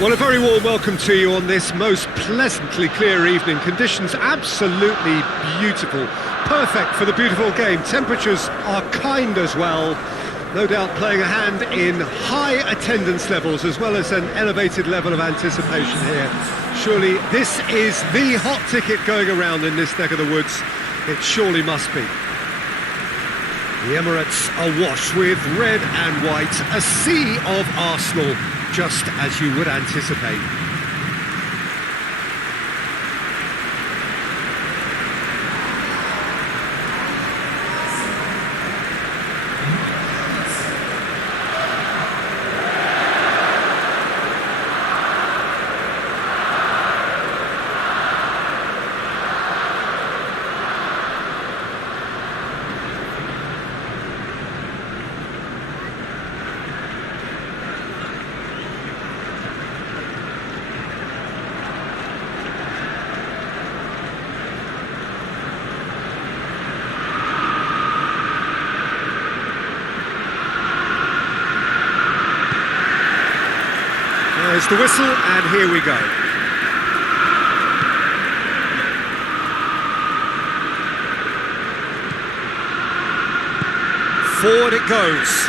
Well, a very warm welcome to you on this most pleasantly clear evening. Conditions absolutely beautiful. Perfect for the beautiful game. Temperatures are kind as well. No doubt playing a hand in high attendance levels as well as an elevated level of anticipation here. Surely this is the hot ticket going around in this neck of the woods. It surely must be. The Emirates awash with red and white, a sea of Arsenal, just as you would anticipate. There's the whistle, and here we go. Forward it goes.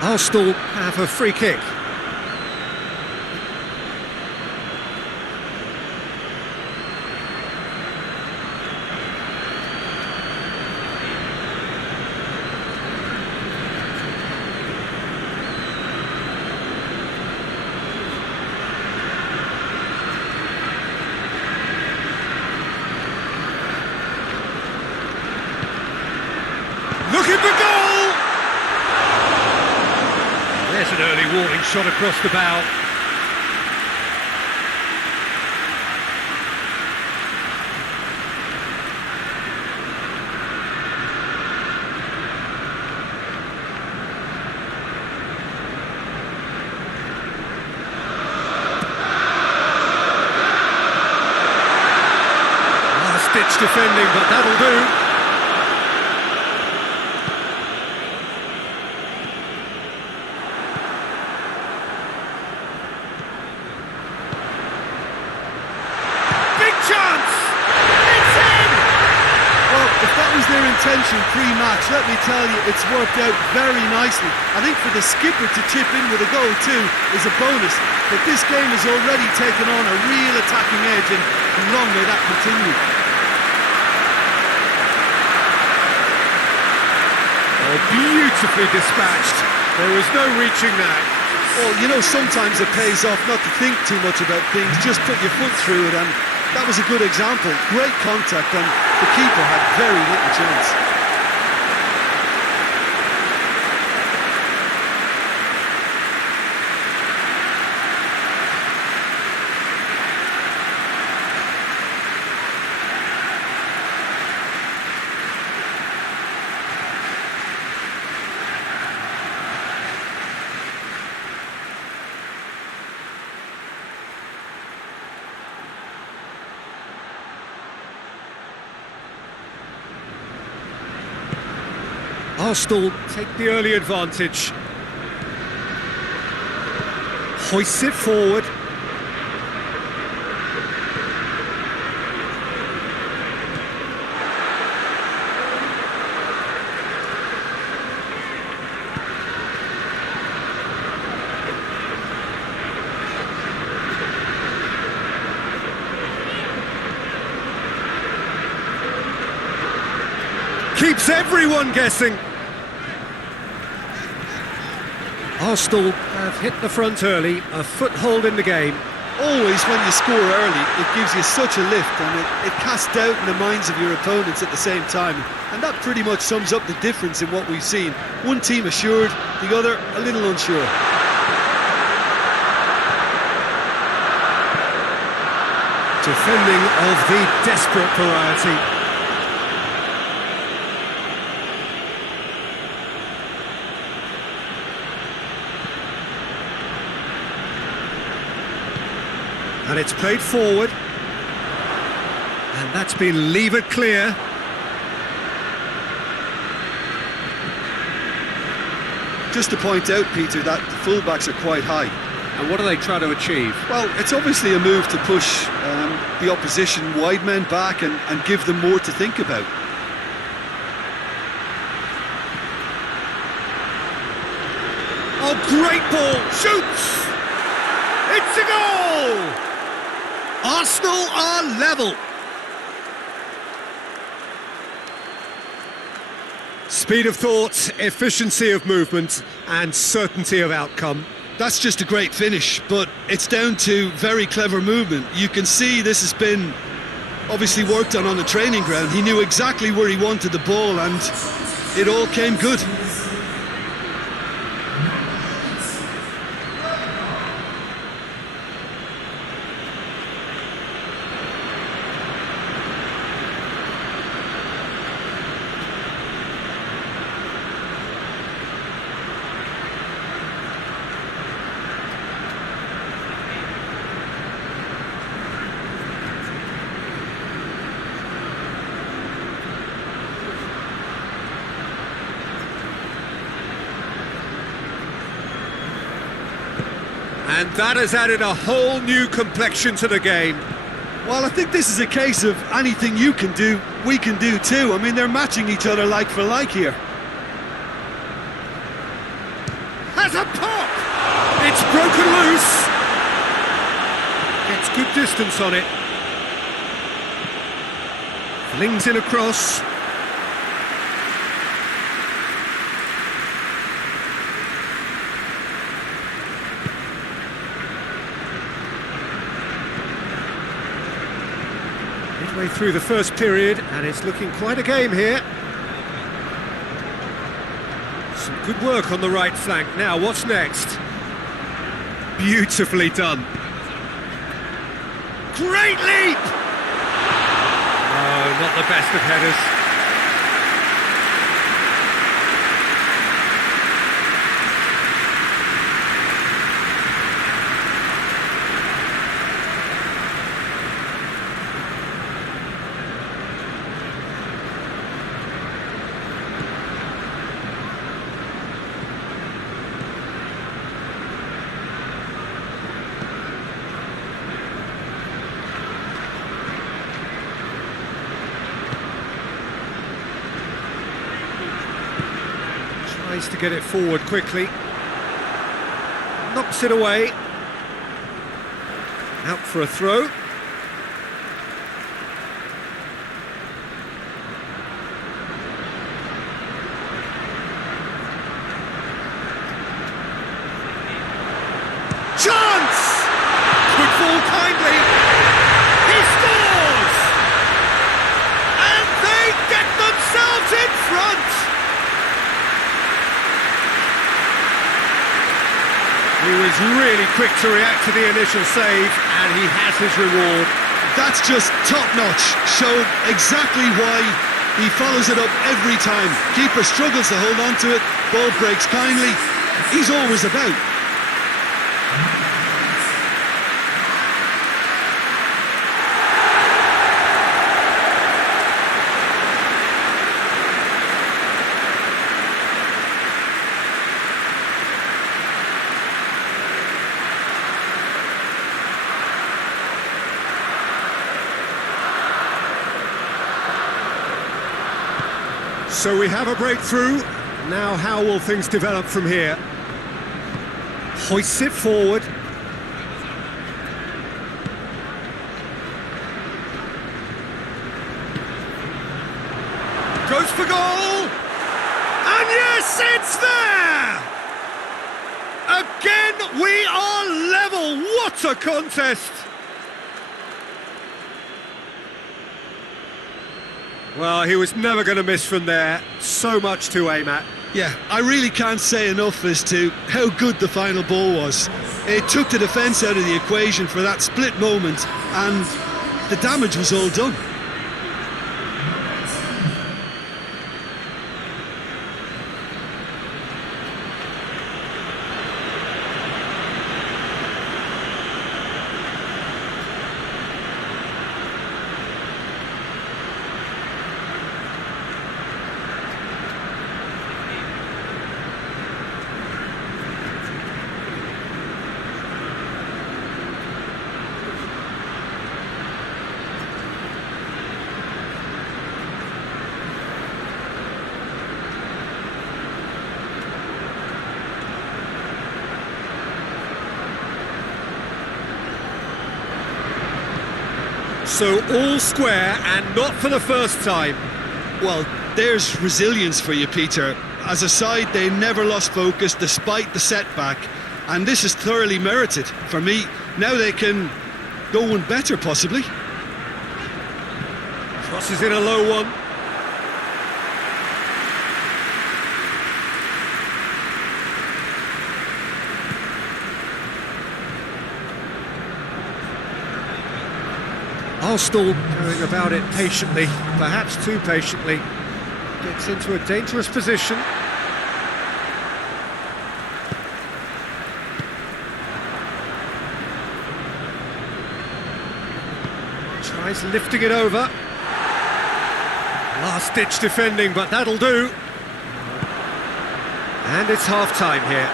Arsenal have a free kick. Looking for goal! There's an early warning shot across the bow. Last-ditch defending, but that'll do. Chance! It's in! Well, if that was their intention pre-match, let me tell you, it's worked out very nicely. I think for the skipper to chip in with a goal too is a bonus, but this game has already taken on a real attacking edge, and long may that continue. Oh, beautifully dispatched. There was no reaching that. Well, you know, sometimes it pays off not to think too much about things, just put your foot through it, and that was a good example. Great contact, and the keeper had very little chance. Arsenal take the early advantage. Hoists it forward. Keeps everyone guessing. Arsenal have hit the front early, a foothold in the game. Always when you score early, it gives you such a lift, and it casts doubt in the minds of your opponents at the same time. And that pretty much sums up the difference in what we've seen. One team assured, the other a little unsure. Defending of the desperate variety. And it's played forward. And that's been levered clear. just to point out, Peter, that the full-backs are quite high. And what are they trying to achieve? Well, it's obviously a move to push the opposition wide men back and give them more to think about. Oh, great ball! Shoots! It's a goal! Arsenal are level. Speed of thought, efficiency of movement, and certainty of outcome. That's just a great finish, but it's down to very clever movement. You can see this has been obviously worked on the training ground. He knew exactly where he wanted the ball, and it all came good. And that has added a whole new complexion to the game. Well, I think this is a case of anything you can do, we can do too. I mean, they're matching each other like for like here. Has a pop! It's broken loose! Gets good distance on it. Flings in across. Midway through the first period, and it's looking quite a game here. Some good work on the right flank. Now, what's next? Beautifully done. Great leap! Oh, not the best of headers. Tries to get it forward quickly. Knocks it away. Out for a throw. Chance! Quick ball kindly. He scores! And they get themselves in front! He was really quick to react to the initial save, and he has his reward. That's just top-notch. Showed exactly why he follows it up every time. Keeper struggles to hold on to it, ball breaks kindly. He's always about. So we have a breakthrough. Now how will things develop from here? Hoists it forward. Goes for goal! And yes, it's there! Again, we are level! What a contest! Well, he was never going to miss from there. So much to aim at. Yeah, I really can't say enough as to how good the final ball was. It took the defence out of the equation for that split moment, and the damage was all done. So all square, and not for the first time. Well, there's resilience for you, Peter. As a side, they never lost focus despite the setback, and this is thoroughly merited. For me, now they can go one better, possibly. Crosses in a low one. Arsenal going about it patiently, perhaps too patiently. Gets into a dangerous position. Tries lifting it over. Last-ditch defending, but that'll do. And it's half-time here.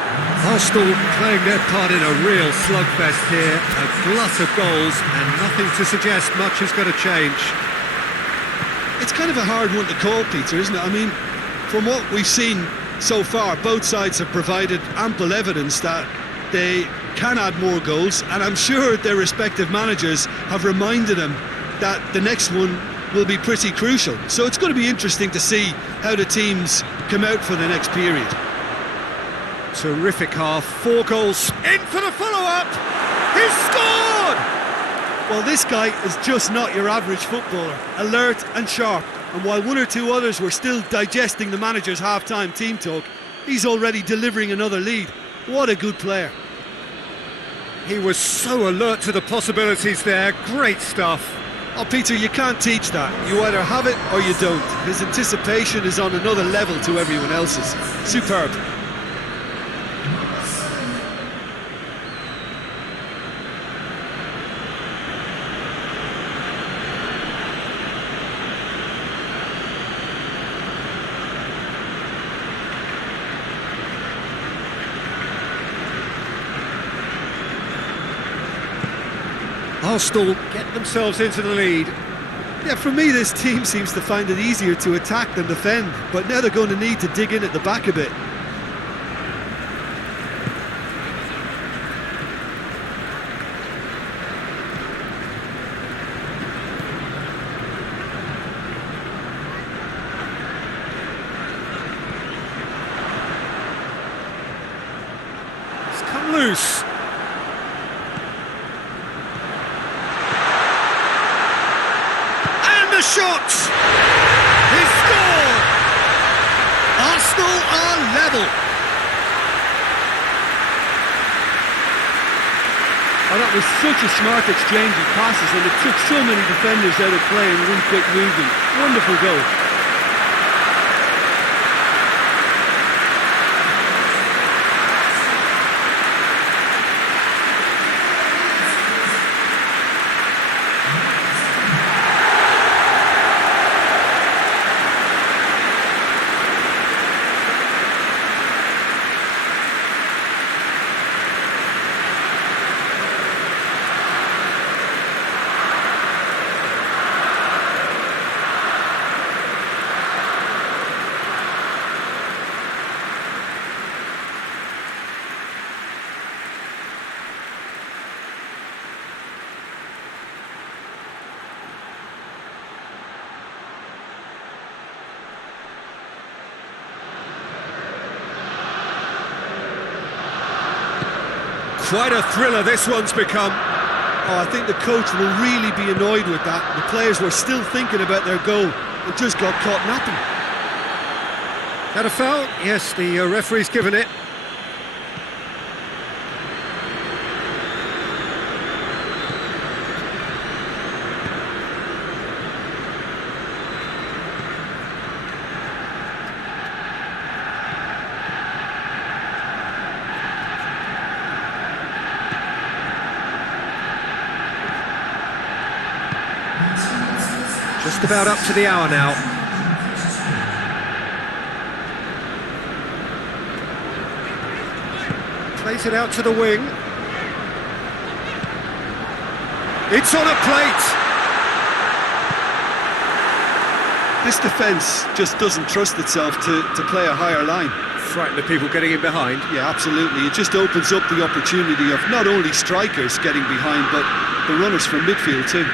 Arsenal playing their part in a real slugfest here. A glut of goals, and nothing to suggest much is going to change. It's kind of a hard one to call, Peter, isn't it? I mean, from what we've seen so far, both sides have provided ample evidence that they can add more goals, and I'm sure their respective managers have reminded them that the next one will be pretty crucial. So it's going to be interesting to see how the teams come out for the next period. Terrific half, 4 goals. In for the follow-up! He's scored! Well, this guy is just not your average footballer. Alert and sharp. And while one or two others were still digesting the manager's half-time team talk, he's already delivering another lead. What a good player. He was so alert to the possibilities there. Great stuff. Oh, Peter, you can't teach that. You either have it or you don't. His anticipation is on another level to everyone else's. Superb. Arsenal get themselves into the lead. Yeah, for me, this team seems to find it easier to attack than defend, but now they're going to need to dig in at the back a bit. It's come loose. Shot! He's scored! Arsenal are level. Oh, that was such a smart exchange of passes, and it took so many defenders out of play in one quick movement. Wonderful goal. Quite a thriller this one's become. Oh, I think the coach will really be annoyed with that. The players were still thinking about their goal and just got caught napping. Had a foul? Yes, the referee's given it. Just about up to the hour now. Plays it out to the wing. It's on a plate! This defence just doesn't trust itself to play a higher line. Frighten the people getting in behind. Yeah, absolutely. It just opens up the opportunity of not only strikers getting behind, but the runners from midfield too.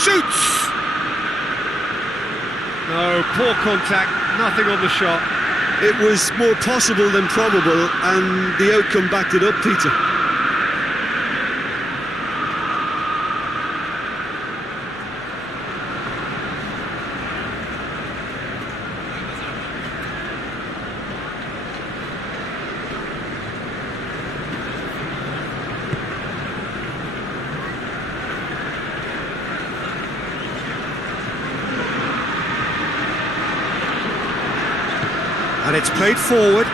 Shoots! No, poor contact, nothing on the shot. It was more possible than probable, and the outcome backed it up, Peter. And it's played forward.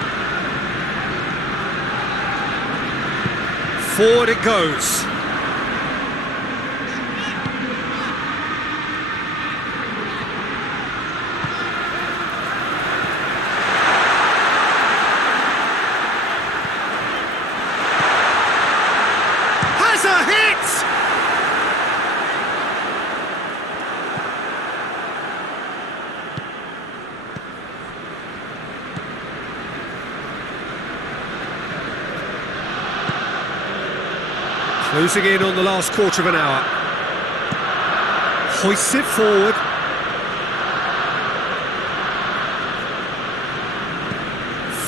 Forward it goes. Has a hit! Closing in on the last quarter of an hour. Hoists it forward.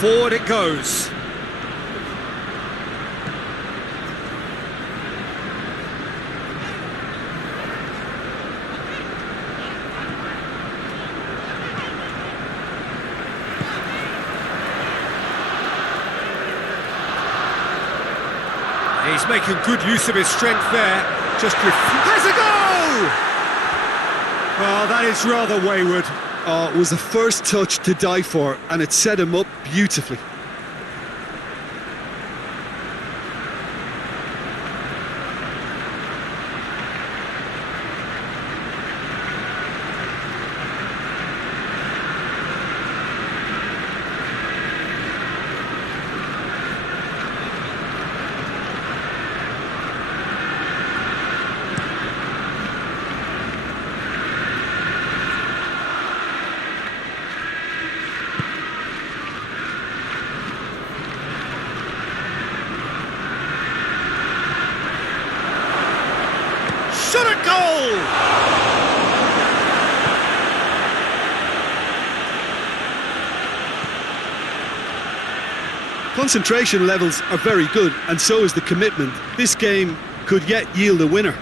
Forward it goes. He's making good use of his strength there. Has a goal! Well, that is rather wayward. Oh, it was the first touch to die for, and it set him up beautifully. Shot a goal! Concentration levels are very good, and so is the commitment. This game could yet yield a winner.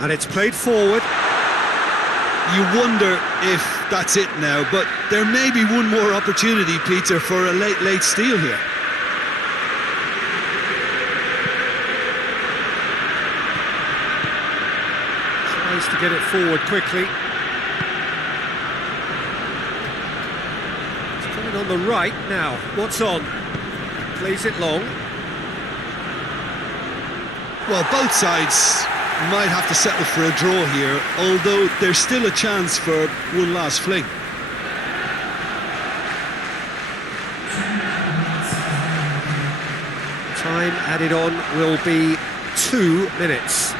And it's played forward. You wonder if that's it now, but there may be one more opportunity, Peter, for a late steal here. Tries to get it forward quickly. It's coming on the right now. What's on? Plays it long. Well, both sides might have to settle for a draw here, although there's still a chance for one last fling. Time added on will be 2 minutes.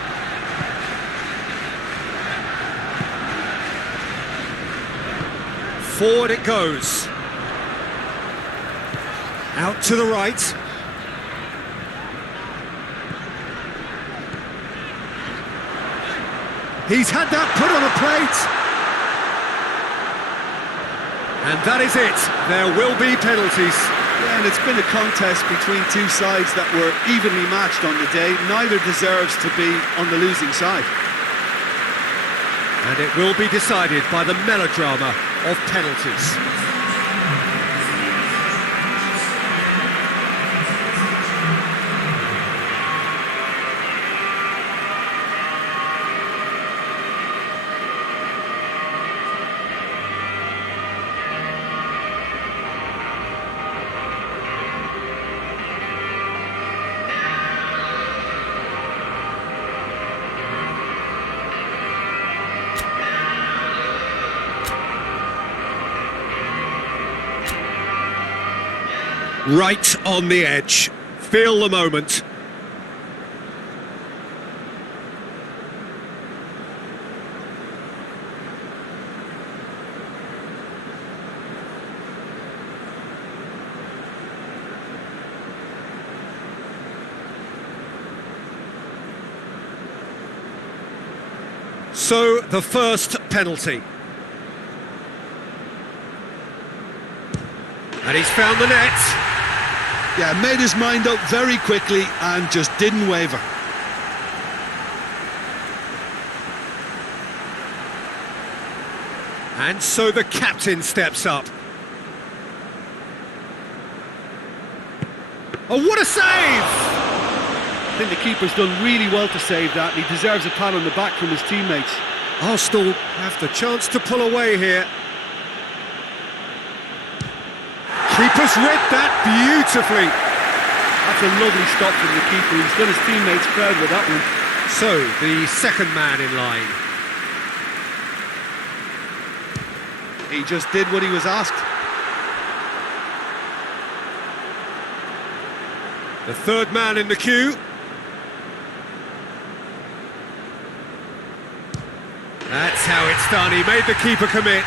Forward it goes. Out to the right. He's had that put on a plate. And that is it. There will be penalties. Yeah, and it's been a contest between two sides that were evenly matched on the day. Neither deserves to be on the losing side. And it will be decided by the melodrama of penalties. Right on the edge. Feel the moment. So, the first penalty. And he's found the net. Yeah, made his mind up very quickly and just didn't waver. And so the captain steps up. Oh, what a save! I think the keeper's done really well to save that, and he deserves a pat on the back from his teammates. Arsenal have the chance to pull away here. Keeper's read that beautifully. That's a lovely stop from the keeper. He's done his teammates proud with that one. So, the second man in line. He just did what he was asked. The third man in the queue. That's how it's done. He made the keeper commit.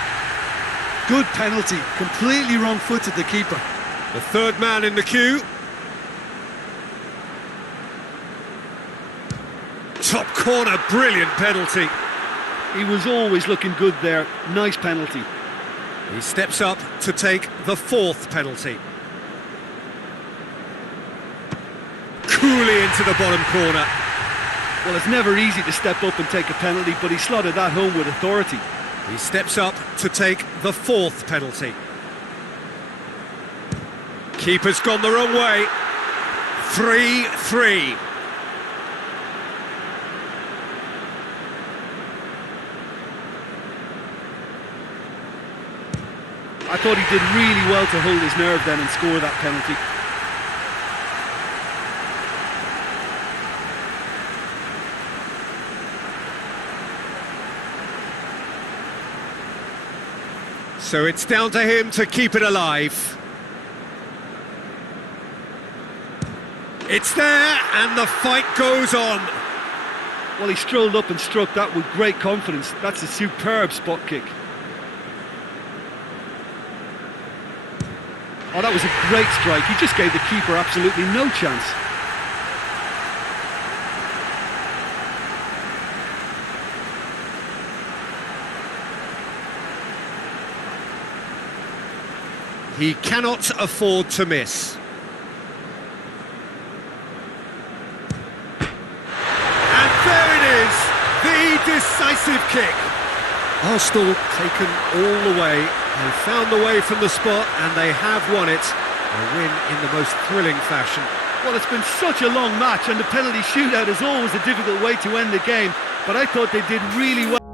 Good penalty. Completely wrong-footed, the keeper. The third man in the queue. Top corner, brilliant penalty. He was always looking good there. Nice penalty. He steps up to take the fourth penalty. Coolly into the bottom corner. Well, it's never easy to step up and take a penalty, but he slotted that home with authority. He steps up to take the fourth penalty. Keeper's gone the wrong way. 3-3. I thought he did really well to hold his nerve then and score that penalty. So it's down to him to keep it alive. It's there, and the fight goes on. Well, he strolled up and struck that with great confidence. That's a superb spot kick. Oh, that was a great strike. He just gave the keeper absolutely no chance. He cannot afford to miss. And there it is, the decisive kick. Arsenal taken all the way. They found the way from the spot and they have won it. A win in the most thrilling fashion. Well, it's been such a long match and the penalty shootout is always a difficult way to end the game, but I thought they did really well.